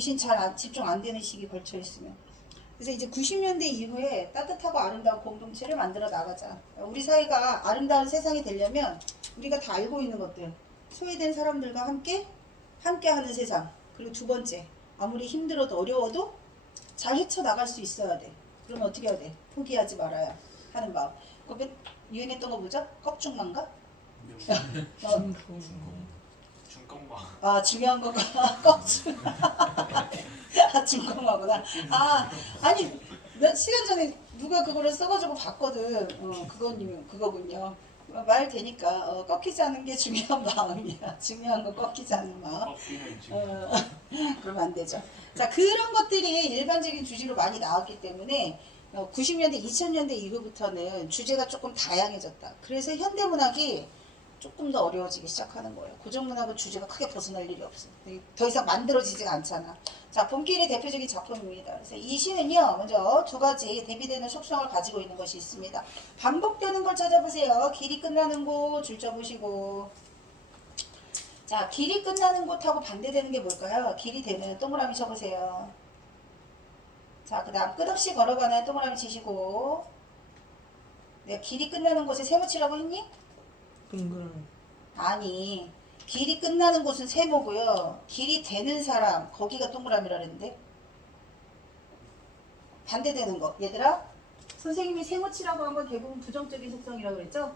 정신 잘 집중 안 되는 시기 걸쳐 있으면. 그래서 이제 90년대 이후에 따뜻하고 아름다운 공동체를 만들어 나가자. 우리 사회가 아름다운 세상이 되려면 우리가 다 알고 있는 것들, 소외된 사람들과 함께하는 세상. 그리고 두 번째, 아무리 힘들어도 어려워도 잘 헤쳐나갈 수 있어야 돼. 그러면 어떻게 해야 돼? 포기하지 말아야 하는 마음. 그러면 유행했던 거 뭐죠? 꺽죽만가? 중kom마. 아, 중요한 거가 꺽죽. 아, 중kom마구나. 아, 아니 몇 시간 전에 누가 그거를 써가지고 봤거든. 그거군요. 말 되니까 꺾이지 않는 게 중요한 마음이야. 중요한 건 꺾이지 않는 마음. 그러면 안 되죠. 자, 그런 것들이 일반적인 주제로 많이 나왔기 때문에 90년대, 2000년대 이후부터는 주제가 조금 다양해졌다. 그래서 현대문학이 조금 더 어려워지기 시작하는 거예요. 고전문학은 주제가 크게 벗어날 일이 없어. 더 이상 만들어지지가 않잖아. 자, 봄길의 대표적인 작품입니다. 그래서 이 시는요, 먼저 두 가지 대비되는 속성을 가지고 있는 것이 있습니다. 반복되는 걸 찾아보세요. 길이 끝나는 곳 줄자 보시고. 자, 길이 끝나는 곳하고 반대되는 게 뭘까요? 길이 되는 동그라미 쳐보세요. 자, 그 다음 끝없이 걸어가는 동그라미 치시고. 내가 길이 끝나는 곳에 세모치라고 했니? 아니, 길이 끝나는 곳은 세모고요. 길이 되는 사람, 거기가 동그라미라 그랬는데. 반대되는 거. 얘들아, 선생님이 세모치라고 한 건 대부분 부정적인 속성이라고 그랬죠?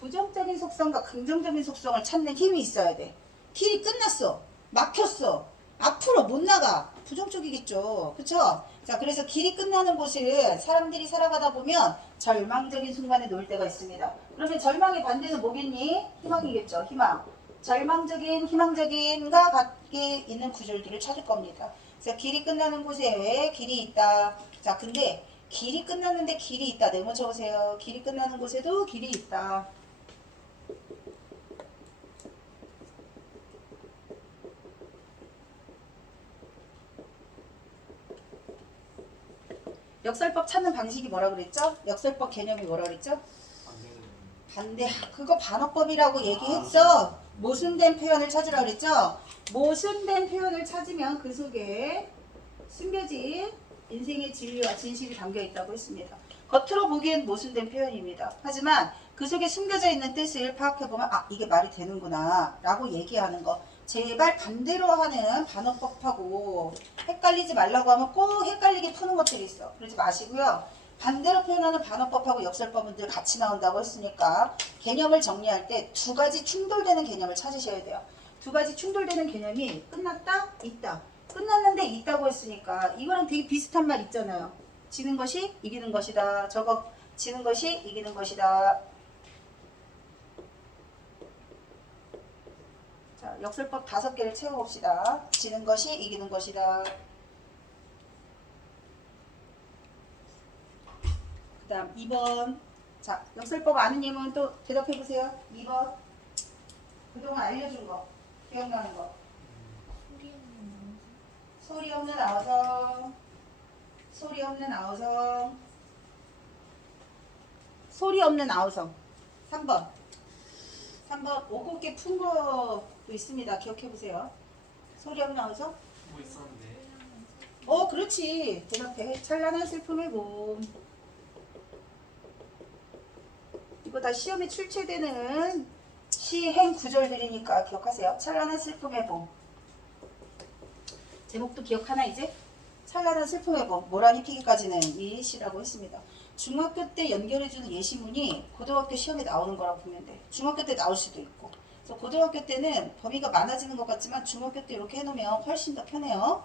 부정적인 속성과 긍정적인 속성을 찾는 힘이 있어야 돼. 길이 끝났어. 막혔어. 앞으로 못 나가. 부정적이겠죠. 그쵸? 자, 그래서 길이 끝나는 곳을 사람들이 살아가다 보면 절망적인 순간에 놓을 때가 있습니다. 그러면 절망의 반대는 뭐겠니? 희망이겠죠. 희망. 절망적인, 희망적인과 같게 있는 구절들을 찾을 겁니다. 그래서 길이 끝나는 곳에 길이 있다. 자, 근데 길이 끝났는데 길이 있다. 네모 쳐보세요. 길이 끝나는 곳에도 길이 있다. 역설법 찾는 방식이 뭐라 그랬죠? 역설법 개념이 뭐라 그랬죠? 반대. 그거 반어법이라고 얘기했죠? 모순된 표현을 찾으라 그랬죠? 모순된 표현을 찾으면 그 속에 숨겨진 인생의 진리와 진실이 담겨 있다고 했습니다. 겉으로 보기엔 모순된 표현입니다. 하지만 그 속에 숨겨져 있는 뜻을 파악해보면 아, 이게 말이 되는구나 라고 얘기하는 거. 제발 반대로 하는 반어법하고 헷갈리지 말라고 하면 꼭 헷갈리게 푸는 것들이 있어. 그러지 마시고요. 반대로 표현하는 반어법하고 역설법은 늘 같이 나온다고 했으니까 개념을 정리할 때 두 가지 충돌되는 개념을 찾으셔야 돼요. 두 가지 충돌되는 개념이 끝났다, 있다. 끝났는데 있다고 했으니까 이거랑 되게 비슷한 말 있잖아요. 지는 것이 이기는 것이다. 저거 지는 것이 이기는 것이다. 자, 역설법 5개를 채워봅시다. 지는 것이 이기는 것이다. 그 다음 2번. 자, 역설법 아는 님은 또 대답해보세요. 2번. 그동안 알려준 거. 기억나는 거. 소리 없는 아우성. 소리 없는 아우성. 소리 없는 아우성. 3번. 3번. 오곱게 푼 것도 있습니다. 기억해보세요. 소리 없는 아우성. 뭐 있었는데. 그렇지. 대답해. 찬란한 슬픔의 봄. 이거 다 시험에 출제되는 시행 구절들이니까 기억하세요. 찬란한 슬픔의 봄. 제목도 기억하나 이제? 찬란한 슬픔의 봄. 모란이 피기까지는 이 시라고 했습니다. 중학교 때 연결해주는 예시문이 고등학교 시험에 나오는 거라고 보면 돼. 중학교 때 나올 수도 있고. 그래서 고등학교 때는 범위가 많아지는 것 같지만 중학교 때 이렇게 해놓으면 훨씬 더 편해요.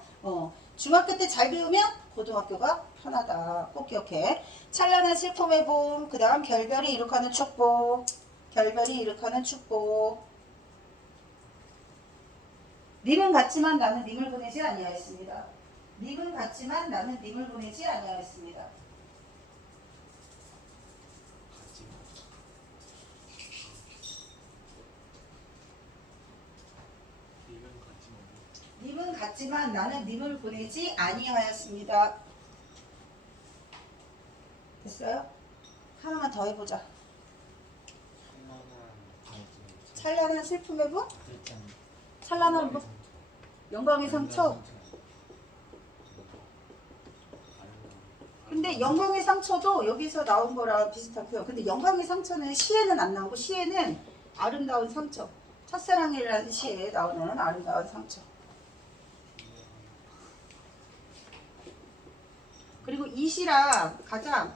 중학교 때 잘 배우면 고등학교가 편하다. 꼭 기억해. 찬란한 슬픔의 봄. 그 다음 별별이 이룩하는 축복. 별별이 이룩하는 축복. 님은 같지만 나는 님을 보내지 아니하였습니다. 님은 같지만 나는 님을 보내지 아니하였습니다. 님은 같지만 나는 님을 보내지 아니하였습니다. 됐어요? 하나만 더 해보자. 찬란한 슬픔의 봄? 찬란한 뭐? 영광의 상처? 근데 영광의 상처도 여기서 나온 거랑 비슷한 표현. 근데 영광의 상처는 시에는 안 나오고 시에는 아름다운 상처. 첫사랑이라는 시에 나오는 아름다운 상처. 그리고 이 시랑 가장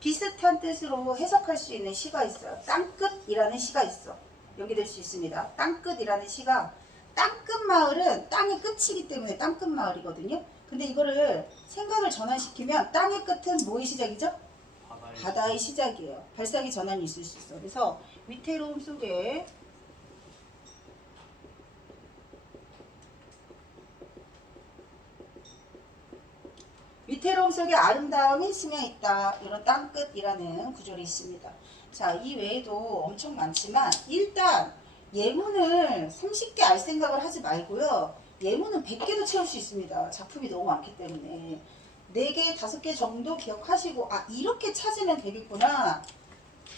비슷한 뜻으로 해석할 수 있는 시가 있어요. 땅끝이라는 시가 있어. 연계될 수 있습니다. 땅끝이라는 시가 땅끝 마을은 땅의 끝이기 때문에 땅끝 마을이거든요. 근데 이거를 생각을 전환시키면 땅의 끝은 뭐의 시작이죠? 바다의 시작이에요. 발상의 전환이 있을 수 있어. 그래서 위태로움 속에 위태로움 속에 아름다움이 스며 있다. 이런 땅끝이라는 구절이 있습니다. 자, 이 외에도 엄청 많지만 일단 예문을 30개 알 생각을 하지 말고요. 예문은 100개도 채울 수 있습니다. 작품이 너무 많기 때문에 4개, 5개 정도 기억하시고 아 이렇게 찾으면 되겠구나.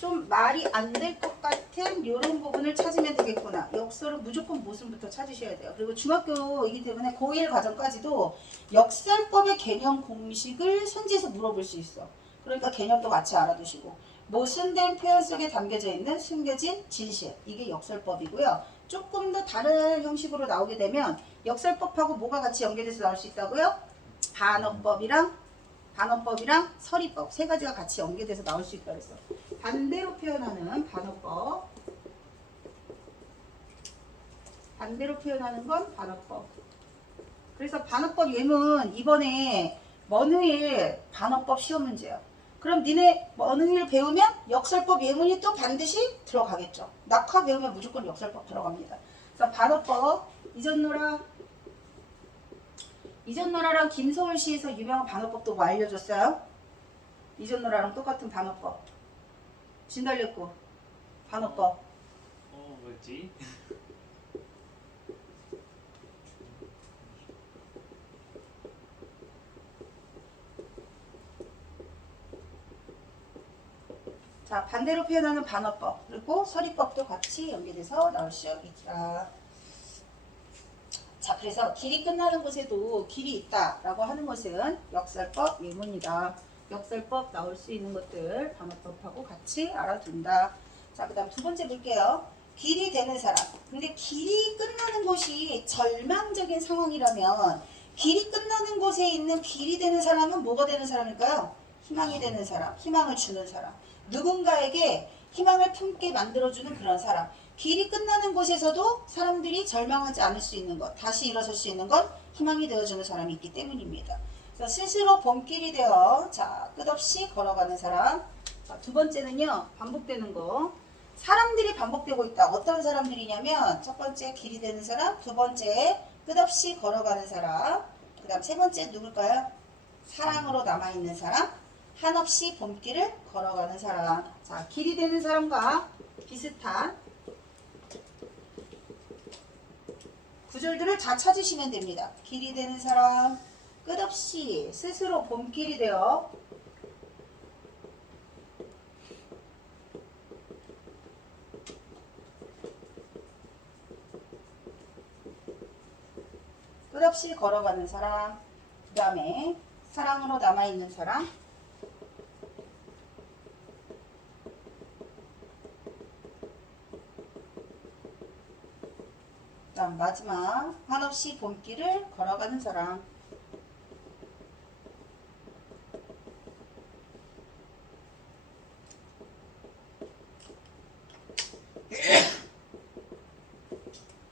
좀 말이 안 될 것 같은 이런 부분을 찾으면 되겠구나. 역설은 무조건 모순부터 찾으셔야 돼요. 그리고 중학교이기 때문에 고1 과정까지도 역설법의 개념 공식을 선지에서 물어볼 수 있어. 그러니까 개념도 같이 알아두시고 모순된 표현 속에 담겨져 있는 숨겨진 진실. 이게 역설법이고요. 조금 더 다른 형식으로 나오게 되면 역설법하고 뭐가 같이 연계돼서 나올 수 있다고요? 반어법이랑 서리법 세 가지가 같이 연계돼서 나올 수 있다고 했어. 반대로 표현하는 반어법. 반대로 표현하는 건 반어법. 그래서 반어법 예문 이번에 먼우일 반어법 시험 문제야. 그럼 니네 먼우일 배우면 역설법 예문이 또 반드시 들어가겠죠. 낙화 배우면 무조건 역설법 들어갑니다. 그래서 반어법 이전노라랑 김서울시에서 유명한 반어법도 뭐 알려줬어요? 이전노라랑 똑같은 반어법. 진달래꽃 반어법. 뭐지? 자, 반대로 표현하는 반어법 그리고 서리법도 같이 연계돼서 나올 수 있다. 자, 그래서 길이 끝나는 곳에도 길이 있다라고 하는 것은 역설법 예문이다. 역설법 나올 수 있는 것들 반어법하고 같이 알아둔다. 자, 그 다음 두 번째 볼게요. 길이 되는 사람. 근데 길이 끝나는 곳이 절망적인 상황이라면 길이 끝나는 곳에 있는 길이 되는 사람은 뭐가 되는 사람일까요? 희망이 되는 사람, 희망을 주는 사람. 누군가에게 희망을 품게 만들어주는 그런 사람. 길이 끝나는 곳에서도 사람들이 절망하지 않을 수 있는 것, 다시 일어설 수 있는 건 희망이 되어주는 사람이 있기 때문입니다. 그래서 스스로 봄길이 되어 자 끝없이 걸어가는 사람. 자, 두 번째는요, 반복되는 거. 사람들이 반복되고 있다. 어떤 사람들이냐면 첫 번째 길이 되는 사람, 두 번째 끝없이 걸어가는 사람, 그 다음 세 번째 누굴까요? 사랑으로 남아있는 사람, 한없이 봄길을 걸어가는 사람. 자, 길이 되는 사람과 비슷한 구절들을 다 찾으시면 됩니다. 길이 되는 사람, 끝없이 스스로 봄길이 되어 끝없이 걸어가는 사람, 그 다음에 사랑으로 남아있는 사람, 그 다음 마지막 한없이 봄길을 걸어가는 사람.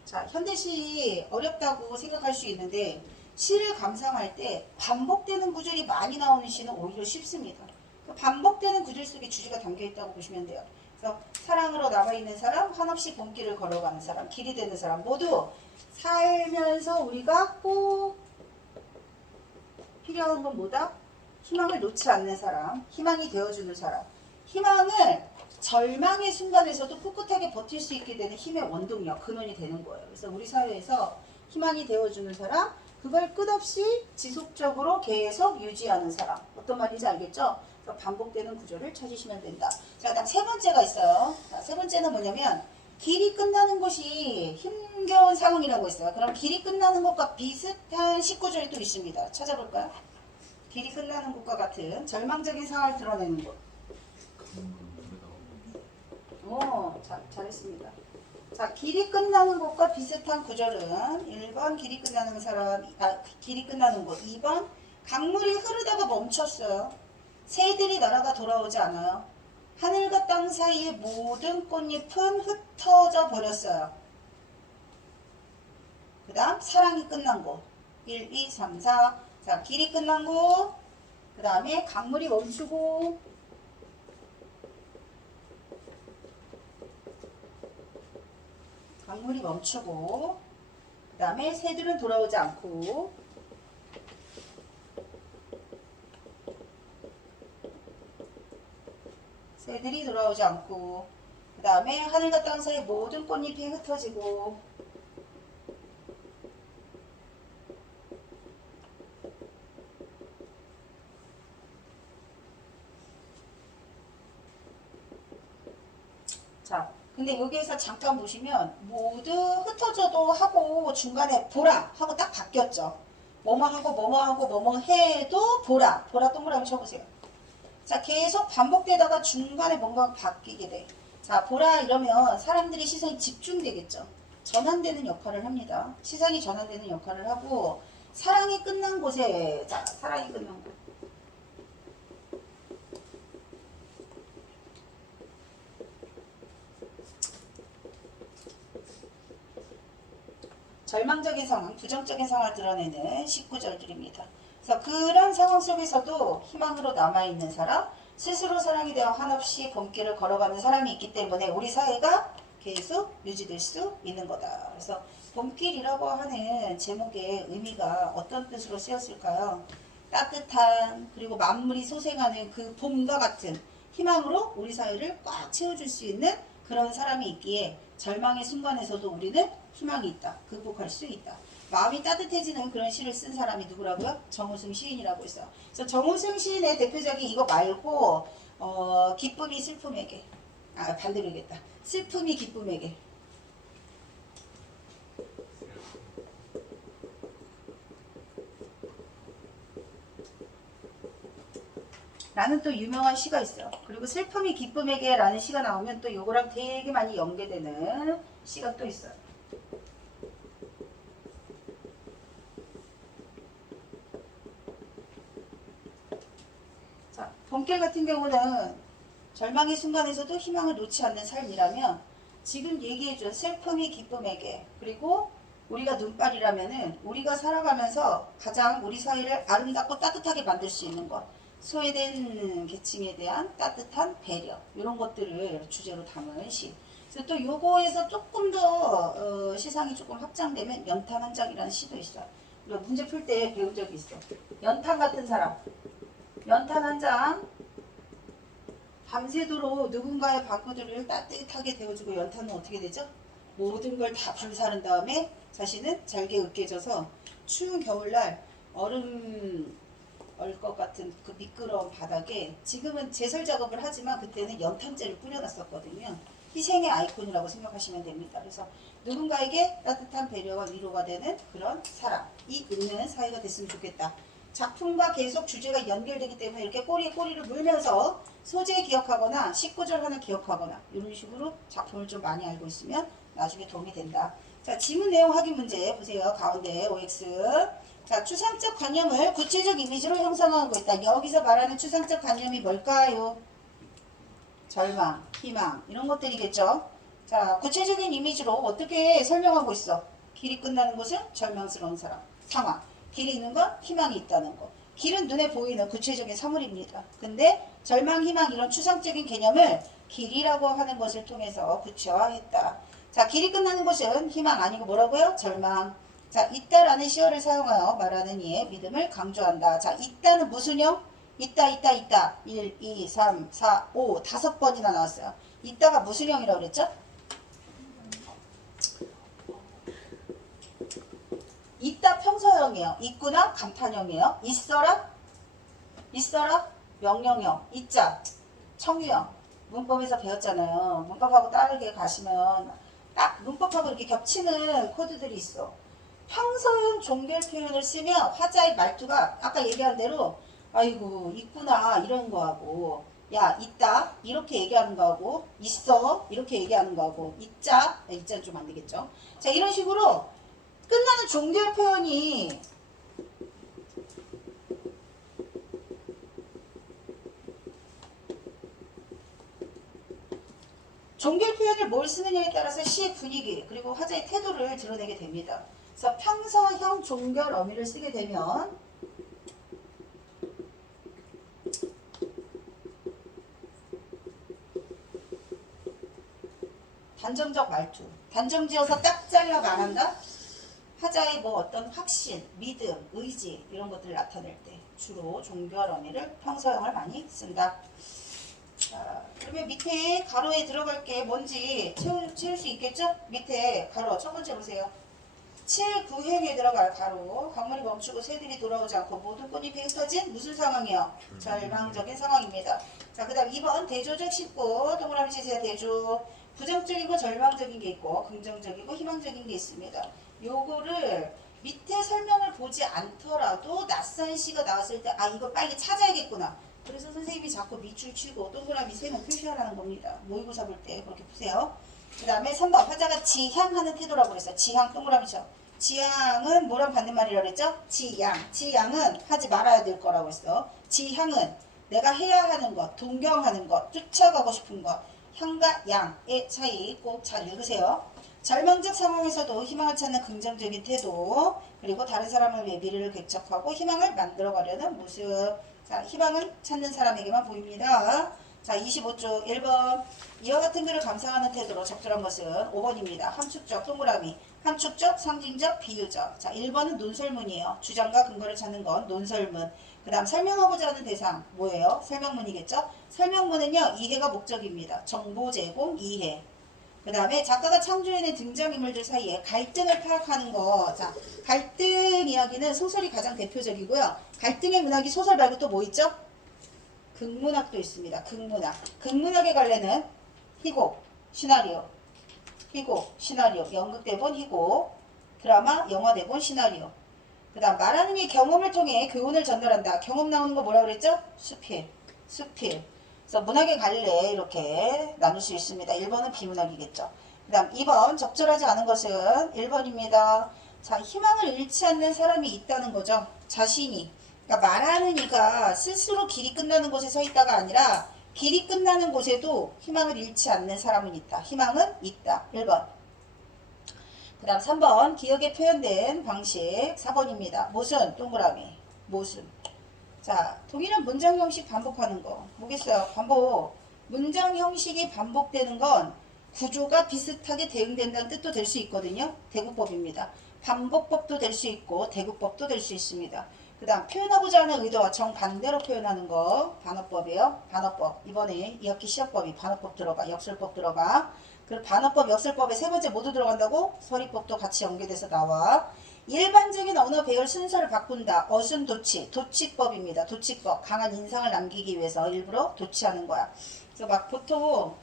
자, 현대시 어렵다고 생각할 수 있는데 시를 감상할 때 반복되는 구절이 많이 나오는 시는 오히려 쉽습니다. 그 반복되는 구절 속에 주제가 담겨있다고 보시면 돼요. 그래서 사랑으로 남아있는 사람, 한없이 봄길을 걸어가는 사람, 길이 되는 사람 모두 살면서 우리가 꼭 필요한 건 뭐다? 희망을 놓지 않는 사람, 희망이 되어주는 사람. 희망을 절망의 순간에서도 꿋꿋하게 버틸 수 있게 되는 힘의 원동력, 근원이 되는 거예요. 그래서 우리 사회에서 희망이 되어주는 사람, 그걸 끝없이 지속적으로 계속 유지하는 사람. 어떤 말인지 알겠죠? 반복되는 구조를 찾으시면 된다. 자, 그다음 세 번째가 있어요. 자, 세 번째는 뭐냐면 길이 끝나는 곳이 힘겨운 상황이라고 있어요. 그럼 길이 끝나는 것과 비슷한 19절이 또 있습니다. 찾아볼까요? 길이 끝나는 곳과 같은 절망적인 상황을 드러내는 곳. 잘했습니다. 자, 길이 끝나는 곳과 비슷한 구절은 1번 길이 끝나는 사람, 길이 끝나는 곳. 2번 강물이 흐르다가 멈췄어요. 새들이 날아가 돌아오지 않아요. 하늘과 땅 사이의 모든 꽃잎은 흩어져 버렸어요. 그 다음 사랑이 끝난 곳. 1, 2, 3, 4. 자, 길이 끝난 곳. 그 다음에 강물이 멈추고. 강물이 멈추고. 그 다음에 새들은 돌아오지 않고. 새들이 돌아오지 않고. 그 다음에 하늘과 땅 사이 모든 꽃잎이 흩어지고. 자, 근데 여기에서 잠깐 보시면 모두 흩어져도 하고 중간에 보라 하고 딱 바뀌었죠. 뭐뭐 하고 뭐뭐 하고 뭐뭐 해도 보라. 보라 동그라미 쳐보세요. 자, 계속 반복되다가 중간에 뭔가가 바뀌게 돼. 자, 보라 이러면 사람들이 시선이 집중되겠죠. 전환되는 역할을 합니다. 시선이 전환되는 역할을 하고 사랑이 끝난 곳에, 자, 사랑이 끝난 곳. 절망적인 상황, 부정적인 상황을 드러내는 19절들입니다. 그래서 그런 상황 속에서도 희망으로 남아있는 사람, 스스로 사랑에 대한 한없이 봄길을 걸어가는 사람이 있기 때문에 우리 사회가 계속 유지될 수 있는 거다. 그래서 봄길이라고 하는 제목의 의미가 어떤 뜻으로 쓰였을까요? 따뜻한, 그리고 만물이 소생하는 그 봄과 같은 희망으로 우리 사회를 꽉 채워줄 수 있는 그런 사람이 있기에 절망의 순간에서도 우리는 희망이 있다. 극복할 수 있다. 마음이 따뜻해지는 그런 시를 쓴 사람이 누구라고요? 정우승 시인이라고 있어요. 그래서 정우승 시인의 대표적인 이거 말고 기쁨이 슬픔에게, 반대로겠다. 슬픔이 기쁨에게. 라는 또 유명한 시가 있어요. 그리고 슬픔이 기쁨에게 라는 시가 나오면 또 요거랑 되게 많이 연계되는 시가 또 있어요. 자, 봄길 같은 경우는 절망의 순간에서도 희망을 놓지 않는 삶이라면 지금 얘기해준 슬픔이 기쁨에게, 그리고 우리가 눈발이라면은 우리가 살아가면서 가장 우리 사회를 아름답고 따뜻하게 만들 수 있는 것, 소외된 계층에 대한 따뜻한 배려, 이런 것들을 주제로 담은 시. 그래서 또 요거에서 조금 더 시상이 조금 확장되면 연탄 한 장이라는 시도 있어요. 우리가 문제 풀 때 배운 적이 있어. 연탄 같은 사람, 연탄 한 장, 밤새도록 누군가의 방구들을 따뜻하게 데워주고, 연탄은 어떻게 되죠? 모든 걸 다 불사른 다음에 자신은 잘게 으깨져서 추운 겨울날 얼음 얼 것 같은 그 미끄러운 바닥에, 지금은 제설 작업을 하지만 그때는 연탄재를 뿌려놨었거든요. 희생의 아이콘이라고 생각하시면 됩니다. 그래서 누군가에게 따뜻한 배려와 위로가 되는 그런 사람이 있는 사회가 됐으면 좋겠다. 작품과 계속 주제가 연결되기 때문에 이렇게 꼬리에 꼬리를 물면서 소재 기억하거나 19절 하나 기억하거나 이런 식으로 작품을 좀 많이 알고 있으면 나중에 도움이 된다. 자, 지문 내용 확인 문제 보세요. 가운데 OX. 자, 추상적 관념을 구체적 이미지로 형성하고 있다. 여기서 말하는 추상적 관념이 뭘까요? 절망, 희망 이런 것들이겠죠. 자, 구체적인 이미지로 어떻게 설명하고 있어? 길이 끝나는 곳은 절망스러운 사람, 상황. 길이 있는 건 희망이 있다는 거. 길은 눈에 보이는 구체적인 사물입니다. 근데 절망, 희망 이런 추상적인 개념을 길이라고 하는 것을 통해서 구체화했다. 자, 길이 끝나는 곳은 희망 아니고 뭐라고요? 절망. 자, 있다라는 시어를 사용하여 말하는 이의 믿음을 강조한다. 자, 있다는 무슨 형? 있다. 1, 2, 3, 4, 5. 5번이나 나왔어요. 있다가 무슨 형이라고 그랬죠? 있다 평서형이에요. 있구나 감탄형이에요. 있어라 명령형. 있자 청유형. 문법에서 배웠잖아요. 문법하고 다르게 가시면 딱 문법하고 이렇게 겹치는 코드들이 있어. 평서형 종결 표현을 쓰면 화자의 말투가 아까 얘기한 대로 아이고 있구나 이런 거하고 야 있다 이렇게 얘기하는 거하고 있어 이렇게 얘기하는 거하고 있자는 좀 안 되겠죠. 자 이런 식으로 끝나는 종결 표현이 종결 표현을 뭘 쓰느냐에 따라서 시의 분위기 그리고 화자의 태도를 드러내게 됩니다. 그래서 평서형 종결 어미를 쓰게 되면 단정적 말투, 단정지어서 딱 잘라 말한다. 화자의 뭐 어떤 확신, 믿음, 의지 이런 것들을 나타낼 때 주로 종결 어미를 평서형을 많이 쓴다. 자, 그러면 밑에 가로에 들어갈 게 뭔지 채울 수 있겠죠? 밑에 가로 첫 번째 보세요. 7, 9행에 들어갈 가로 강물이 멈추고 새들이 돌아오지 않고 모든 꽃잎이 흩어진 무슨 상황이요? 절망적인 상황입니다. 자, 그 다음 2번 대조적 19 동그라미 치세요. 대조 부정적이고 절망적인 게 있고 긍정적이고 희망적인 게 있습니다. 요거를 밑에 설명을 보지 않더라도 낯선 시가 나왔을 때 아 이거 빨리 찾아야겠구나. 그래서 선생님이 자꾸 밑줄 치고 동그라미 세모 표시하라는 겁니다. 모의고사 볼 때 그렇게 보세요. 그 다음에 3번 화자가 지향하는 태도라고 그랬어요. 지향 동그라미죠. 지향은 뭐랑 받는 말이라고 그랬죠? 지향은 하지 말아야 될 거라고 했어. 지향은 내가 해야 하는 것, 동경하는 것, 쫓아가고 싶은 것. 향과 양의 차이 꼭 잘 읽으세요. 절망적 상황에서도 희망을 찾는 긍정적인 태도 그리고 다른 사람을 위해 미래를 개척하고 희망을 만들어가려는 모습. 자, 희망을 찾는 사람에게만 보입니다. 자, 25쪽 1번 이와 같은 글을 감상하는 태도로 적절한 것은 5번입니다. 함축적 동그라미 함축적, 상징적, 비유적. 자, 1번은 논설문이에요. 주장과 근거를 찾는 건 논설문. 그 다음 설명하고자 하는 대상 뭐예요? 설명문이겠죠? 설명문은요. 이해가 목적입니다. 정보 제공, 이해. 그 다음에 작가가 창조해낸 등장인물들 사이에 갈등을 파악하는 거. 자, 갈등 이야기는 소설이 가장 대표적이고요. 갈등의 문학이 소설 말고 또 뭐 있죠? 극문학도 있습니다. 극문학. 극문학의 갈래는 희곡, 시나리오. 희곡, 시나리오. 연극 대본, 희곡. 드라마, 영화 대본, 시나리오. 그 다음 말하는 이 경험을 통해 교훈을 전달한다. 경험 나오는 거 뭐라고 그랬죠? 수필. 수필. 그래서 문학의 갈래 이렇게 나눌 수 있습니다. 1번은 비문학이겠죠. 그 다음 2번 적절하지 않은 것은 1번입니다. 자, 희망을 잃지 않는 사람이 있다는 거죠. 자신이. 그러니까 말하는 이가 스스로 길이 끝나는 곳에 서 있다가 아니라 길이 끝나는 곳에도 희망을 잃지 않는 사람은 있다. 희망은 있다. 1번. 그 다음 3번 기억에 표현된 방식 4번입니다. 무슨 동그라미 무슨. 자, 동일한 문장 형식 반복하는 거 뭐겠어요? 반복. 문장 형식이 반복되는 건 구조가 비슷하게 대응된다는 뜻도 될 수 있거든요. 대구법입니다. 반복법도 될 수 있고 대구법도 될 수 있습니다. 그 다음 표현하고자 하는 의도와 정반대로 표현하는 거 반어법이에요. 반어법. 이번에 2학기 시험법이 반어법 들어가 역설법 들어가. 그리고 반어법, 역설법에 세 번째 모두 들어간다고 서리법도 같이 연계돼서 나와. 일반적인 언어 배열 순서를 바꾼다. 어순 도치, 도치법입니다. 도치법. 강한 인상을 남기기 위해서 일부러 도치하는 거야. 그래서 막 보통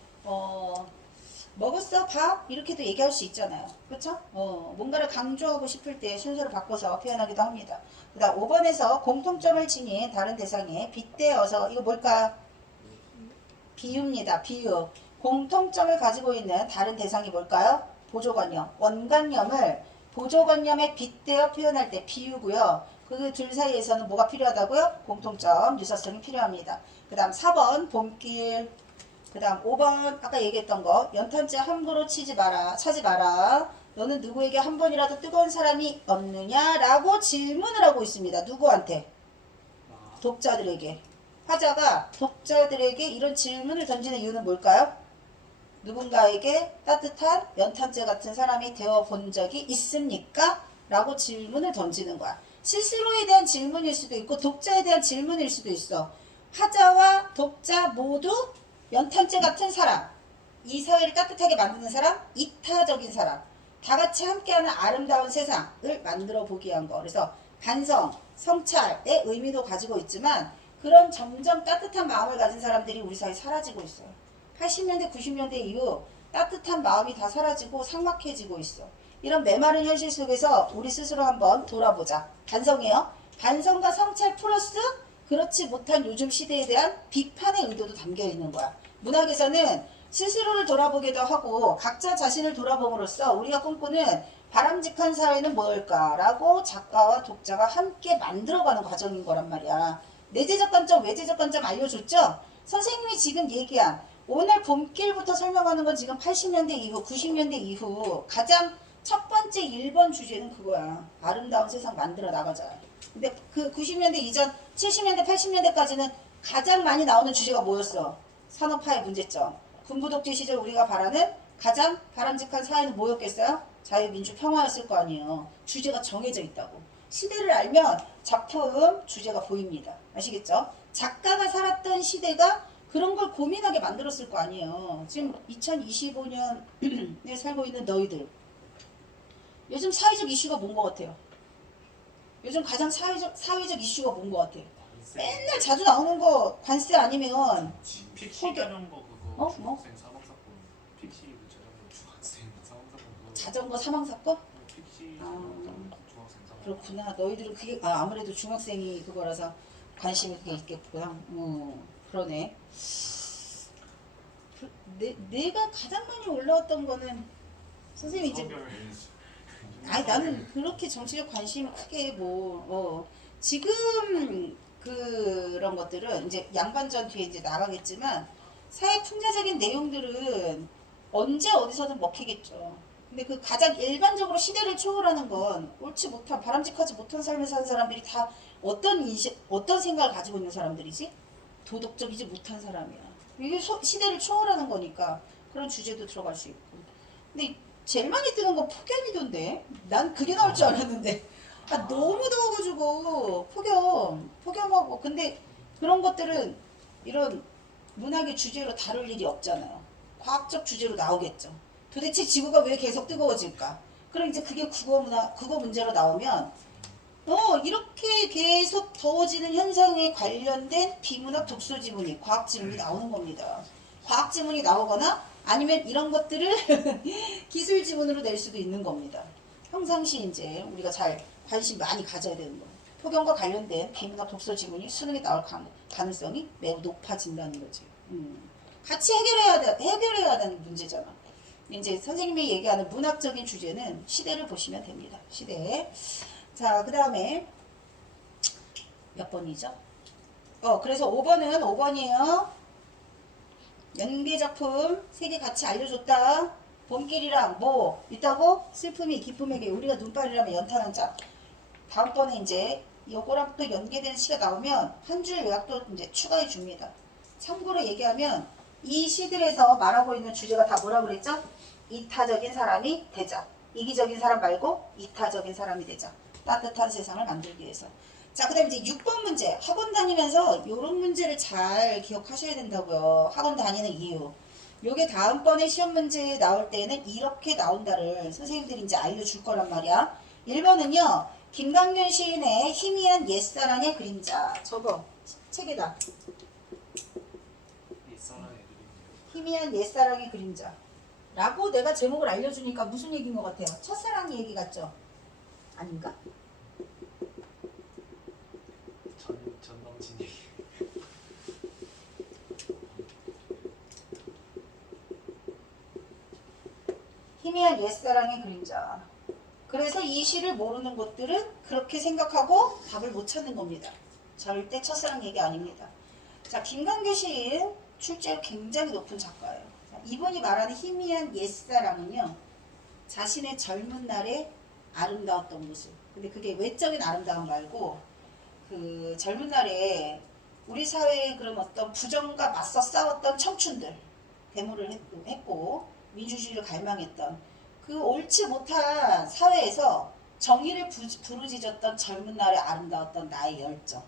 먹었어? 밥? 이렇게도 얘기할 수 있잖아요. 그렇죠? 뭔가를 강조하고 싶을 때 순서를 바꿔서 표현하기도 합니다. 그 다음 5번에서 공통점을 지닌 다른 대상에 빗대어서 이거 뭘까요? 비유입니다. 비유. 공통점을 가지고 있는 다른 대상이 뭘까요? 보조관념. 원관념을 보조관념에 빗대어 표현할 때 비유고요. 그 둘 사이에서는 뭐가 필요하다고요? 공통점, 유사성이 필요합니다. 그 다음 4번 봄길. 그 다음 5번 아까 얘기했던 거 연탄재 함부로 차지 마라. 너는 누구에게 한 번이라도 뜨거운 사람이 없느냐? 라고 질문을 하고 있습니다. 누구한테? 독자들에게. 화자가 독자들에게 이런 질문을 던지는 이유는 뭘까요? 누군가에게 따뜻한 연탄재 같은 사람이 되어본 적이 있습니까? 라고 질문을 던지는 거야. 스스로에 대한 질문일 수도 있고 독자에 대한 질문일 수도 있어. 화자와 독자 모두 연탄재 같은 사람, 이 사회를 따뜻하게 만드는 사람, 이타적인 사람, 다 같이 함께하는 아름다운 세상을 만들어 보기 위한 거. 그래서 반성, 성찰의 의미도 가지고 있지만 그런 점점 따뜻한 마음을 가진 사람들이 우리 사회에 사라지고 있어요. 80년대, 90년대 이후 따뜻한 마음이 다 사라지고 삭막해지고 있어. 이런 메마른 현실 속에서 우리 스스로 한번 돌아보자. 반성해요. 반성과 성찰 플러스 그렇지 못한 요즘 시대에 대한 비판의 의도도 담겨 있는 거야. 문학에서는 스스로를 돌아보기도 하고 각자 자신을 돌아봄으로써 우리가 꿈꾸는 바람직한 사회는 뭘까라고 작가와 독자가 함께 만들어가는 과정인 거란 말이야. 내재적 관점, 외재적 관점 알려줬죠? 선생님이 지금 얘기한 오늘 봄길부터 설명하는 건 지금 80년대 이후, 90년대 이후 가장 첫 번째 1번 주제는 그거야. 아름다운 세상 만들어 나가자. 근데 그 90년대 이전 70년대, 80년대까지는 가장 많이 나오는 주제가 뭐였어? 산업화의 문제점. 군부독재 시절 우리가 바라는 가장 바람직한 사회는 뭐였겠어요? 자유민주 평화였을 거 아니에요. 주제가 정해져 있다고. 시대를 알면 작품 주제가 보입니다. 아시겠죠? 작가가 살았던 시대가 그런 걸 고민하게 만들었을 거 아니에요. 지금 2025년에 살고 있는 너희들. 요즘 사회적 이슈가 뭔 것 같아요? 요즘 가장 사회적 이슈가 뭔 것 같아요? 맨날 자주 나오는 거 관세 아니면 픽시 자전거 그거 어? 뭐? 중학생 사망 사건. 픽시 그 자전거 중학생 사망 사건 그거. 자전거 사망 사건? 픽시 아. 중학생 사망. 그렇구나. 너희들은 그게 아무래도 중학생이 그거라서 관심이 그게 있겠구나. 그러네. 내가 가장 많이 올라왔던 거는 선생님이 이제 아니 나는 그렇게 정치적 관심이 크게 지금 그런 것들은 이제 양반전 뒤에 이제 나가겠지만 사회 풍자적인 내용들은 언제 어디서든 먹히겠죠. 근데 그 가장 일반적으로 시대를 초월하는 건 옳지 못한 바람직하지 못한 삶을 사는 사람들이 다 어떤 인식, 어떤 생각을 가지고 있는 사람들이지? 도덕적이지 못한 사람이야. 이게 시대를 초월하는 거니까 그런 주제도 들어갈 수 있고. 근데 제일 많이 뜨는 건 폭염이던데. 난 그게 나올 줄 알았는데. 너무 더워가지고 폭염하고. 근데 그런 것들은 이런 문학의 주제로 다룰 일이 없잖아요. 과학적 주제로 나오겠죠. 도대체 지구가 왜 계속 뜨거워질까? 그럼 이제 그게 국어 문제로 나오면 이렇게 계속 더워지는 현상에 관련된 비문학 독서 지문이 과학 지문이 나오는 겁니다. 과학 지문이 나오거나 아니면 이런 것들을 기술 지문으로 낼 수도 있는 겁니다. 평상시 이제 우리가 잘 관심 많이 가져야 되는 거. 폭염과 관련된 비문학 독서 지문이 수능에 나올 가능성이 매우 높아진다는 거지. 같이 해결해야 되는 문제잖아. 이제 선생님이 얘기하는 문학적인 주제는 시대를 보시면 됩니다. 시대. 자, 그 다음에 몇 번이죠? 그래서 5번이에요. 연계 작품 3개 같이 알려줬다. 봄길이랑 뭐 있다고? 슬픔이 기쁨에게 우리가 눈발이라면 연탄한 자. 다음번에 이제 요거랑 또 연계되는 시가 나오면 한 줄 요약도 이제 추가해 줍니다. 참고로 얘기하면 이 시들에서 말하고 있는 주제가 다 뭐라 그랬죠? 이타적인 사람이 되자. 이기적인 사람 말고 이타적인 사람이 되자. 따뜻한 세상을 만들기 위해서. 자, 그 다음에 이제 6번 문제. 학원 다니면서 이런 문제를 잘 기억하셔야 된다고요. 학원 다니는 이유. 요게 다음번에 시험 문제 나올 때는 이렇게 나온다를 선생님들이 이제 알려줄 거란 말이야. 1번은요. 김강균 시인의 희미한 옛사랑의 그림자. 저거 책에다. 희미한 옛사랑의 그림자. 라고 내가 제목을 알려주니까 무슨 얘기인 것 같아요? 첫사랑 얘기 같죠? 아닌가? 전 넘친 얘기. 희미한 옛사랑의 그림자. 그래서 이 시를 모르는 것들은 그렇게 생각하고 답을 못 찾는 겁니다. 절대 첫사랑 얘기 아닙니다. 자, 김강규 시인 출제율 굉장히 높은 작가예요. 자, 이분이 말하는 희미한 옛사랑은요. 자신의 젊은 날의 아름다웠던 모습. 근데 그게 외적인 아름다움 말고 그 젊은 날에 우리 사회의 그런 어떤 부정과 맞서 싸웠던 청춘들 데모를 했고 민주주의를 갈망했던 그 옳지 못한 사회에서 정의를 부르짖었던 젊은 날에 아름다웠던 나의 열정.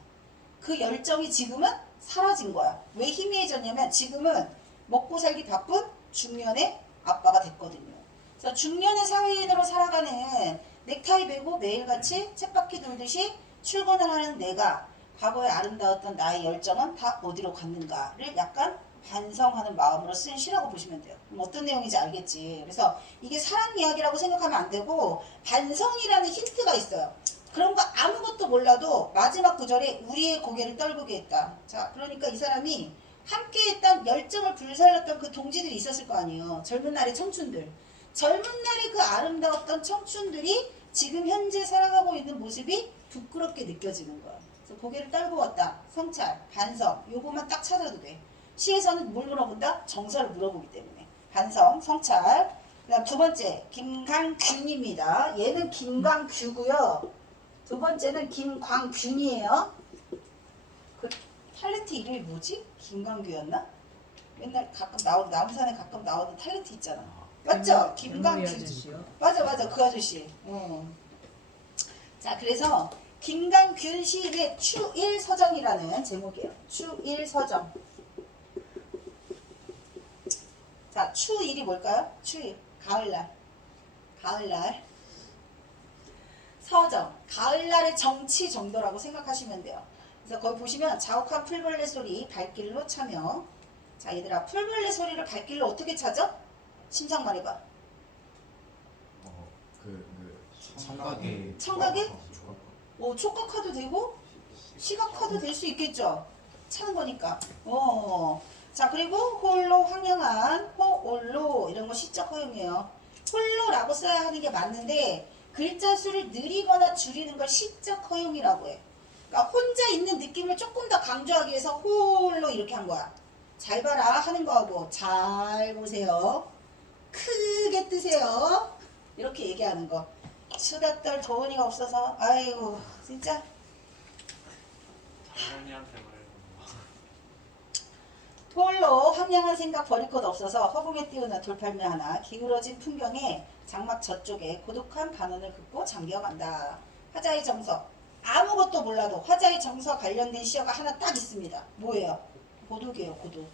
그 열정이 지금은 사라진 거야. 왜 희미해졌냐면 지금은 먹고 살기 바쁜 중년의 아빠가 됐거든요. 그래서 중년의 사회인으로 살아가는 넥타이 매고 매일같이 쳇바퀴 돌듯이 출근을 하는 내가 과거에 아름다웠던 나의 열정은 다 어디로 갔는가를 약간 반성하는 마음으로 쓴 시라고 보시면 돼요. 그럼 어떤 내용인지 알겠지. 그래서 이게 사랑 이야기라고 생각하면 안 되고 반성이라는 힌트가 있어요. 그런 거 아무것도 몰라도 마지막 구절에 우리의 고개를 떨구게 했다. 자, 그러니까 이 사람이 함께했던 열정을 불살랐던 그 동지들이 있었을 거 아니에요. 젊은 날의 청춘들. 젊은 날의 그 아름다웠던 청춘들이 지금 현재 살아가고 있는 모습이 부끄럽게 느껴지는 거야. 그래서 고개를 떨구었다. 성찰, 반성, 요거만 딱 찾아도 돼. 시에서는 뭘 물어본다? 정서를 물어보기 때문에. 반성, 성찰. 그 다음 두 번째, 김광균입니다. 얘는 김광규고요. 두 번째는 김광균이에요. 그 탤런트 이름이 뭐지? 김광규였나? 맨날 가끔 남산에 가끔 나오는 탤런트 있잖아. 맞죠? 김광균. 아저씨요? 맞아 그 아저씨. 자, 그래서 김광균 시인의 추일서정이라는 제목이에요. 추일서정. 자, 추일이 뭘까요? 추일, 가을날. 가을날. 서정, 가을날의 정치 정도라고 생각하시면 돼요. 그래서 거기 보시면 자욱한 풀벌레 소리 발길로 참여. 자, 얘들아, 풀벌레 소리를 발길로 어떻게 찾아? 심상 말해봐. 청각에 청각에? 촉각화도 되고 시각화도 될 수 있겠죠. 찾는 거니까. 자, 그리고 홀로 황량한 호올로 이런 거 시적 허용이에요. 홀로라고 써야 하는 게 맞는데 글자 수를 느리거나 줄이는 걸 시적 허용이라고 해. 그러니까 혼자 있는 느낌을 조금 더 강조하기 위해서 홀로 이렇게 한 거야. 잘 봐라 하는 거하고 잘 보세요. 크게 뜨세요. 이렇게 얘기하는 거. 수다 떨 도원이가 없어서 아이고 진짜. 할머니한테 말해요. 홀로 황량한 생각 버릴 것 없어서 허공에 띄우는 돌팔매 하나 기울어진 풍경에 장막 저쪽에 고독한 반원을 긋고 잠겨간다. 화자의 정서. 아무것도 몰라도 화자의 정서 관련된 시어가 하나 딱 있습니다. 뭐예요? 고독이에요. 고독.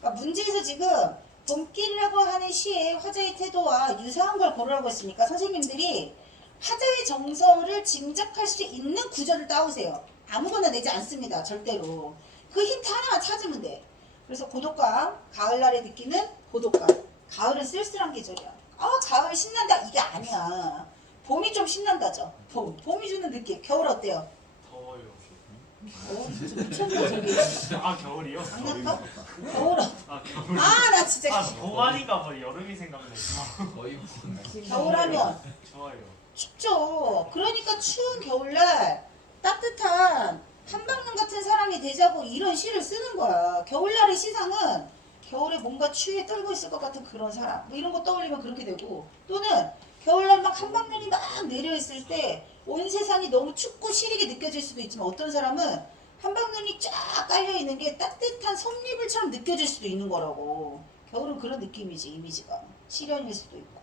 그러니까 문제에서 지금 봄길이라고 하는 시의 화자의 태도와 유사한 걸 고르라고 했으니까 선생님들이 화자의 정서를 짐작할 수 있는 구절을 따오세요. 아무거나 내지 않습니다. 절대로. 그 힌트 하나만 찾으면 돼. 그래서 고독감, 가을날에 느끼는 고독감. 가을은 쓸쓸한 계절이야. 가을 신난다 이게 아니야. 봄이 좀 신난다죠. 봄이 주는 느낌. 겨울 어때요? 더워요. 미쳤나 저기. 겨울이요? 장난감? 겨울 겨울. 나 진짜 봄하니까 뭐 여름이 생각나요. 겨울하면 좋아요. 춥죠. 그러니까 추운 겨울날 따뜻한 한방눈 같은 사람이 되자고 이런 시를 쓰는 거야. 겨울날의 시상은 겨울에 뭔가 추위에 떨고 있을 것 같은 그런 사람 뭐 이런 거 떠올리면 그렇게 되고, 또는 겨울날 막 한방눈이 막 내려있을 때 온 세상이 너무 춥고 시리게 느껴질 수도 있지만, 어떤 사람은 한방눈이 쫙 깔려있는 게 따뜻한 솜이불처럼 느껴질 수도 있는 거라고. 겨울은 그런 느낌이지. 이미지가 시련일 수도 있고.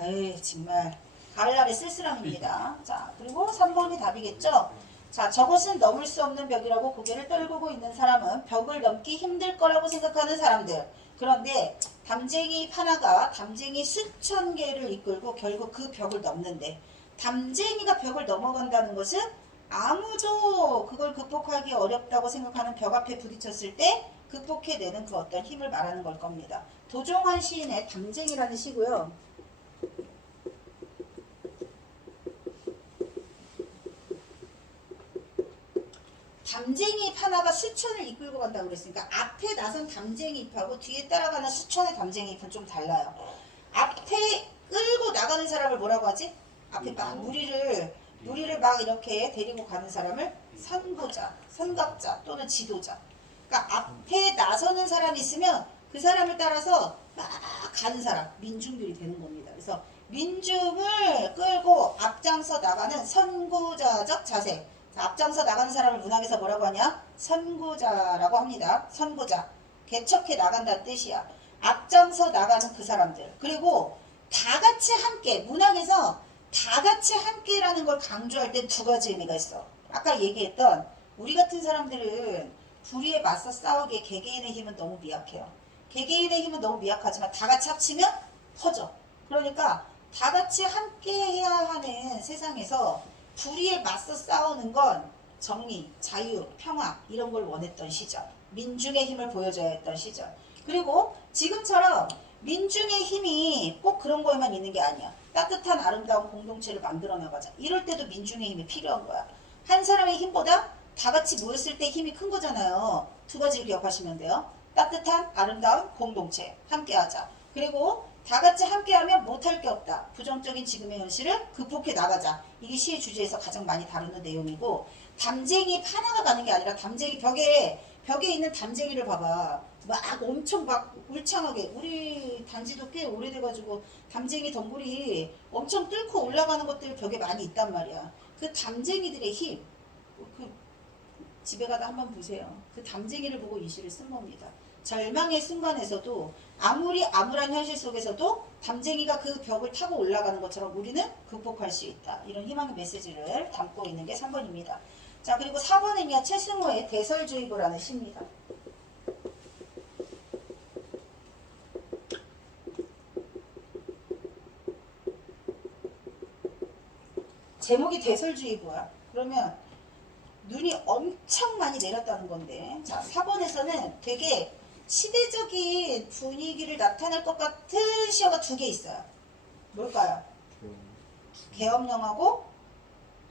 에이 정말 가을날의 쓸쓸함입니다. 자, 그리고 3번이 답이겠죠. 자, 저것은 넘을 수 없는 벽이라고 고개를 떨구고 있는 사람은 벽을 넘기 힘들 거라고 생각하는 사람들. 그런데 담쟁이 하나가 담쟁이 수천 개를 이끌고 결국 그 벽을 넘는데, 담쟁이가 벽을 넘어간다는 것은 아무도 그걸 극복하기 어렵다고 생각하는 벽 앞에 부딪혔을 때 극복해내는 그 어떤 힘을 말하는 걸 겁니다. 도종환 시인의 담쟁이라는 시고요. 담쟁이 잎 하나가 수천을 이끌고 간다고 그랬으니까 앞에 나선 담쟁이 잎하고 뒤에 따라가는 수천의 담쟁이 잎은 좀 달라요. 앞에 끌고 나가는 사람을 뭐라고 하지? 앞에 막 무리를 막 이렇게 데리고 가는 사람을 선고자, 선각자 또는 지도자. 그러니까 앞에 나서는 사람이 있으면 그 사람을 따라서 막 가는 사람, 민중들이 되는 겁니다. 그래서 민중을 끌고 앞장서 나가는 선고자적 자세. 앞장서 나가는 사람을 문학에서 뭐라고 하냐? 선고자라고 합니다. 선고자. 개척해 나간다는 뜻이야. 앞장서 나가는 그 사람들. 그리고 다 같이 함께, 문학에서 다 같이 함께라는 걸 강조할 때 두 가지 의미가 있어. 아까 얘기했던 우리 같은 사람들은 불의에 맞서 싸우기에 개개인의 힘은 너무 미약해요. 개개인의 힘은 너무 미약하지만 다 같이 합치면 커져. 그러니까 다 같이 함께 해야 하는 세상에서 불의에 맞서 싸우는 건 정의, 자유, 평화 이런 걸 원했던 시절, 민중의 힘을 보여줘야 했던 시절. 그리고 지금처럼 민중의 힘이 꼭 그런 거에만 있는 게 아니야. 따뜻한 아름다운 공동체를 만들어 나가자. 이럴 때도 민중의 힘이 필요한 거야. 한 사람의 힘보다 다 같이 모였을 때 힘이 큰 거잖아요. 두 가지를 기억하시면 돼요. 따뜻한 아름다운 공동체 함께하자. 그리고 다 같이 함께하면 못할 게 없다. 부정적인 지금의 현실을 극복해 나가자. 이게 시의 주제에서 가장 많이 다루는 내용이고, 담쟁이 파나가 가는 게 아니라 담쟁이 벽에 있는 담쟁이를 봐봐. 막 엄청 막 울창하게, 우리 단지도 꽤 오래돼가지고 담쟁이 덩굴이 엄청 뚫고 올라가는 것들 벽에 많이 있단 말이야. 그 담쟁이들의 힘, 그 집에 가다 한번 보세요. 그 담쟁이를 보고 이 시를 쓴 겁니다. 절망의 순간에서도 아무리 암울한 현실 속에서도 담쟁이가 그 벽을 타고 올라가는 것처럼 우리는 극복할 수 있다. 이런 희망의 메시지를 담고 있는 게 3번입니다. 자, 그리고 4번은요. 최승호의 대설주의보라는 시입니다. 제목이 대설주의보야. 그러면 눈이 엄청 많이 내렸다는 건데, 자, 4번에서는 되게 시대적인 분위기를 나타낼 것 같은 시어가 두 개 있어요. 뭘까요? 계엄령하고,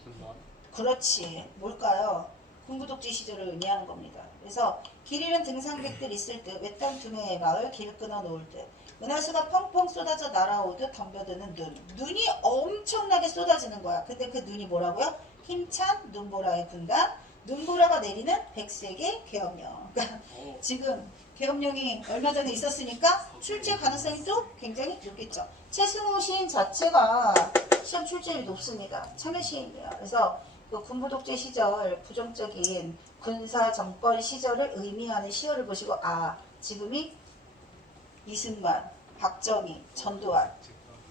군단. 그렇지, 뭘까요? 군부독재 시절을 의미하는 겁니다. 그래서 길 잃은 등산객들 있을 듯, 외딴 두뇌의 마을 길 끊어 놓을 듯, 은하수가 펑펑 쏟아져 날아오듯 덤벼드는 눈이 엄청나게 쏟아지는 거야. 근데 그 눈이 뭐라고요? 힘찬 눈보라의 군단, 눈보라가 내리는 백색의 계엄령. 그러니까 지금 계엄령이 얼마 전에 있었으니까 출제 가능성이 또 굉장히 높겠죠. 최승호 시인 자체가 시험 출제율이 높습니다. 참여 시인이에요. 그래서 그 군부독재 시절 부정적인 군사 정권 시절을 의미하는 시어를 보시고, 아, 지금이 이승만, 박정희, 전두환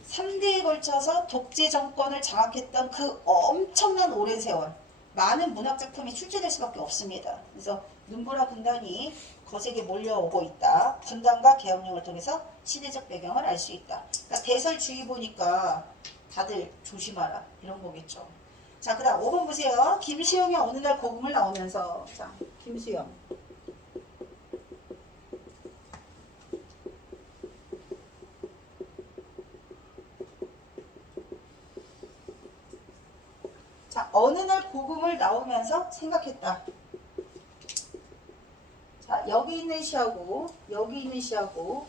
3대에 걸쳐서 독재 정권을 장악했던 그 엄청난 오랜 세월, 많은 문학작품이 출제될 수밖에 없습니다. 그래서 눈보라 군단이 거세게 몰려오고 있다. 군단과 계엄령을 통해서 시대적 배경을 알 수 있다. 그러니까 대설주의보니까 다들 조심하라 이런 거겠죠. 자, 그 다음 5번 보세요. 김수영의 어느 날 고금을 나오면서, 자, 김수영. 자, 어느 날 고금을 나오면서 생각했다. 자, 여기 있는 시하고 여기 있는 시하고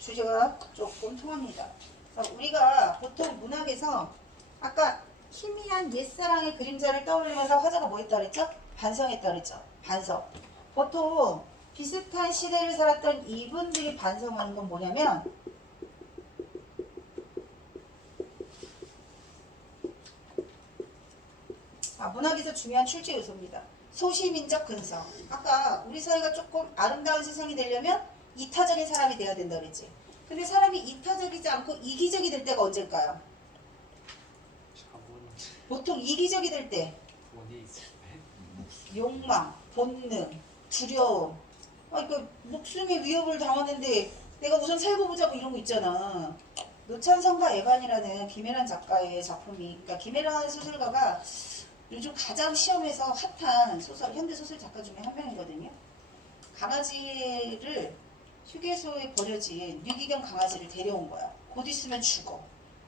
주제가 조금 통합니다. 자, 우리가 보통 문학에서 아까 희미한 옛사랑의 그림자를 떠올리면서 화자가 뭐 했다 그랬죠? 반성했다 그랬죠? 반성. 보통 비슷한 시대를 살았던 이분들이 반성하는 건 뭐냐면, 문학에서 중요한 출제 요소입니다. 소시민적 근성. 아까 우리 사회가 조금 아름다운 세상이 되려면 이타적인 사람이 돼야 된다 그랬지. 근데 사람이 이타적이지 않고 이기적이 될 때가 언제일까요? 보통 이기적이 될 때 원이 있을 때. 욕망, 본능, 두려움. 그 목숨의 위협을 당하는데 내가 우선 살고 보자고 이런 거 있잖아. 노찬성과 에반이라는 김혜란 작가의 작품이, 그러니까 김혜란 소설가가 요즘 가장 시험에서 핫한 소설, 현대 소설 작가 중에 한 명이거든요. 강아지를 휴게소에 버려진 유기견 강아지를 데려온 거야. 곧 있으면 죽어.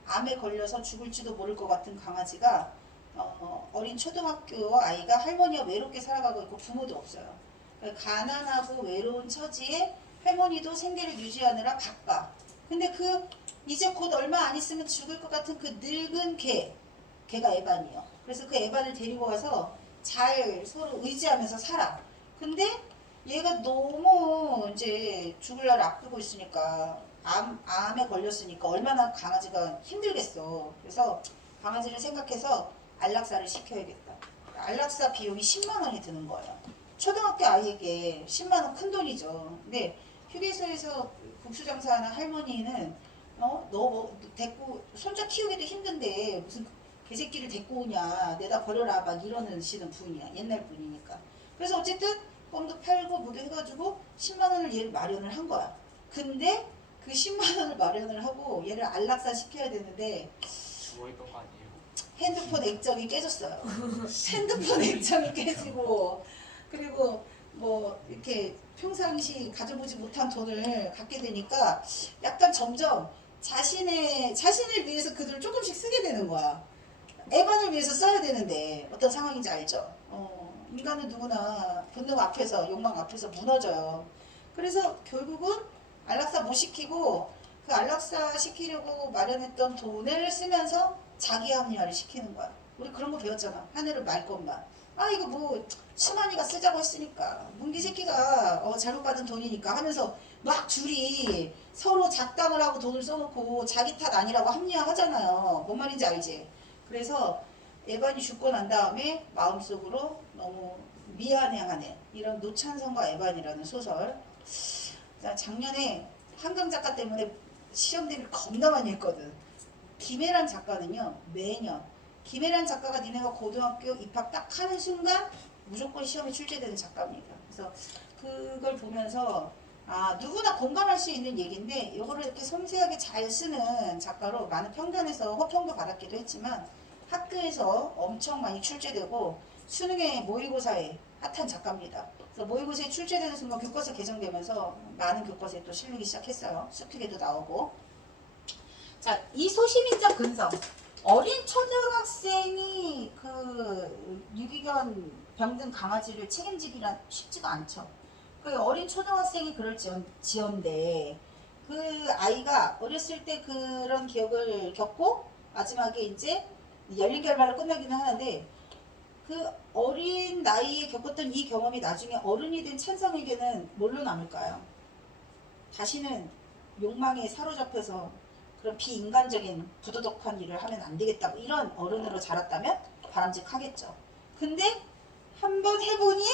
암에 걸려서 죽을지도 모를 것 같은 강아지가 어린 초등학교 아이가 할머니와 외롭게 살아가고 있고 부모도 없어요. 가난하고 외로운 처지에 할머니도 생계를 유지하느라 바빠. 근데 그 이제 곧 얼마 안 있으면 죽을 것 같은 그 늙은 걔가 에반이요. 그래서 그 에반을 데리고 와서 잘 서로 의지하면서 살아. 근데 얘가 너무 이제 죽을 날 앞두고 있으니까, 암에 걸렸으니까 얼마나 강아지가 힘들겠어. 그래서 강아지를 생각해서 안락사를 시켜야겠다. 안락사 비용이 10만 원이 드는 거예요. 초등학교 아이에게 10만 원 큰 돈이죠. 근데 휴게소에서 국수장사하는 할머니는 너 데리고 손자 키우기도 힘든데 무슨 개새끼를 데리고 오냐, 내다 버려라, 막 이러시는 분이야. 옛날 분이니까. 그래서 어쨌든 껌도 팔고 뭐도 해가지고 10만 원을 얘를 마련을 한 거야. 근데 그 10만 원을 마련을 하고 얘를 안락사 시켜야 되는데 죽어있던 거 아니에요? 핸드폰 액정이 깨졌어요. 핸드폰 액정이 깨지고, 그리고 뭐 이렇게 평상시 가져보지 못한 돈을 갖게 되니까 약간 점점 자신을 위해서 글을 조금씩 쓰게 되는 거야. 애반을 위해서 써야 되는데 어떤 상황인지 알죠? 인간은 누구나 본능 앞에서 욕망 앞에서 무너져요. 그래서 결국은 안락사 못 시키고 그 안락사 시키려고 마련했던 돈을 쓰면서 자기 합리화를 시키는 거야. 우리 그런 거 배웠잖아. 하늘을 말 것만. 아 이거 뭐 수만이가 쓰자고 했으니까 문기 새끼가 잘못 받은 돈이니까 하면서 막 둘이 서로 작당을 하고 돈을 써놓고 자기 탓 아니라고 합리화하잖아요. 뭔 말인지 알지? 그래서 에반이 죽고 난 다음에 마음속으로 너무 미안해하는 이런 노찬성과 에반이라는 소설. 자, 작년에 한강 작가 때문에 시험 대비를 겁나 많이 했거든. 김혜란 작가는요 매년 김혜란 작가가 니네가 고등학교 입학 딱 하는 순간 무조건 시험에 출제되는 작가입니다. 그래서 그걸 보면서 아 누구나 공감할 수 있는 얘기인데 이거를 이렇게 섬세하게 잘 쓰는 작가로 많은 평단에서 호평도 받았기도 했지만 학교에서 엄청 많이 출제되고 수능에 모의고사에 핫한 작가입니다. 그래서 모의고사에 출제되는 순간 교과서 개정되면서 많은 교과서에 또 실리기 시작했어요. 수특에도 나오고. 자, 이 소시민적 근성. 어린 초등학생이 그 유기견 병든 강아지를 책임지기란 쉽지가 않죠. 그 어린 초등학생이 그럴 지언데 그 아이가 어렸을 때 그런 기억을 겪고 마지막에 이제 열린 결말로 끝나기는 하는데 그 어린 나이에 겪었던 이 경험이 나중에 어른이 된 찬성에게는 뭘로 남을까요? 다시는 욕망에 사로잡혀서 그런 비인간적인 부도덕한 일을 하면 안 되겠다고 이런 어른으로 자랐다면 바람직하겠죠. 근데 한번 해보니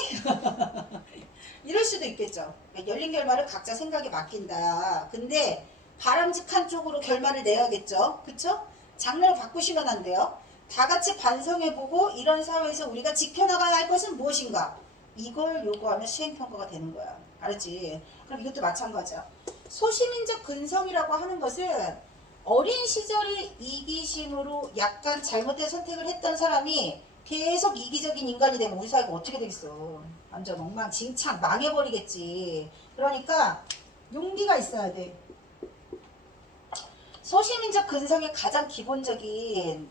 이럴 수도 있겠죠. 그러니까 열린 결말을 각자 생각에 맡긴다. 근데 바람직한 쪽으로 결말을 내야겠죠. 그쵸? 장르를 바꾸시면 안 돼요. 다 같이 반성해보고 이런 사회에서 우리가 지켜나가야 할 것은 무엇인가? 이걸 요구하면 수행평가가 되는 거야. 알았지? 그럼 이것도 마찬가지야. 소시민적 근성이라고 하는 것은 어린 시절의 이기심으로 약간 잘못된 선택을 했던 사람이 계속 이기적인 인간이 되면 우리 사회가 어떻게 되겠어. 완전 엉망진창 망해버리겠지. 그러니까 용기가 있어야 돼. 소시민적 근성의 가장 기본적인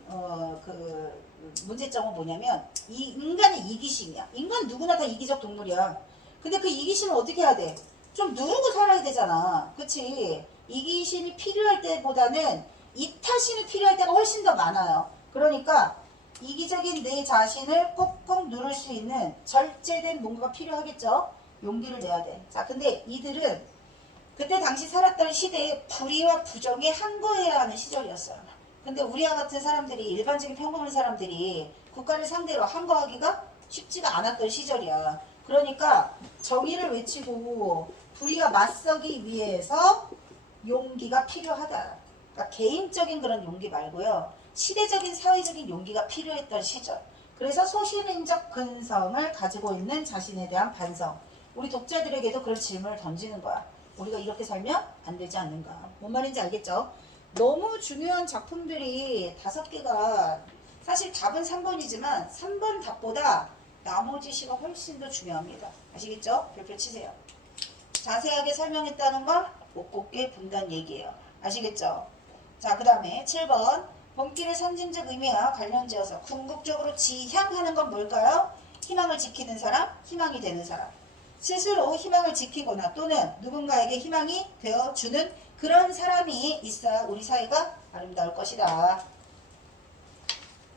그 문제점은 뭐냐면 이 인간의 이기심이야. 인간 누구나 다 이기적 동물이야. 근데 그 이기심을 어떻게 해야 돼? 좀 누르고 살아야 되잖아. 그치? 이기심이 필요할 때보다는 이타심이 필요할 때가 훨씬 더 많아요. 그러니까 이기적인 내 자신을 꾹꾹 누를 수 있는 절제된 뭔가가 필요하겠죠? 용기를 내야 돼. 자, 근데 이들은 그때 당시 살았던 시대에 불의와 부정에 항거해야 하는 시절이었어요. 근데 우리와 같은 사람들이 일반적인 평범한 사람들이 국가를 상대로 항거하기가 쉽지가 않았던 시절이야. 그러니까 정의를 외치고 불의와 맞서기 위해서 용기가 필요하다. 그러니까 개인적인 그런 용기 말고요. 시대적인 사회적인 용기가 필요했던 시절. 그래서 소시민적 근성을 가지고 있는 자신에 대한 반성. 우리 독자들에게도 그런 질문을 던지는 거야. 우리가 이렇게 살면 안 되지 않는가. 뭔 말인지 알겠죠? 너무 중요한 작품들이 5개가 사실 답은 3번이지만 3번 답보다 나머지 시가 훨씬 더 중요합니다. 아시겠죠? 별표 치세요. 자세하게 설명했다는 걸 못 곱게 본다는 얘기예요. 아시겠죠? 자, 그 다음에 7번 본길의 상징적 의미와 관련지어서 궁극적으로 지향하는 건 뭘까요? 희망을 지키는 사람, 희망이 되는 사람. 스스로 희망을 지키거나 또는 누군가에게 희망이 되어주는 그런 사람이 있어야 우리 사회가 아름다울 것이다.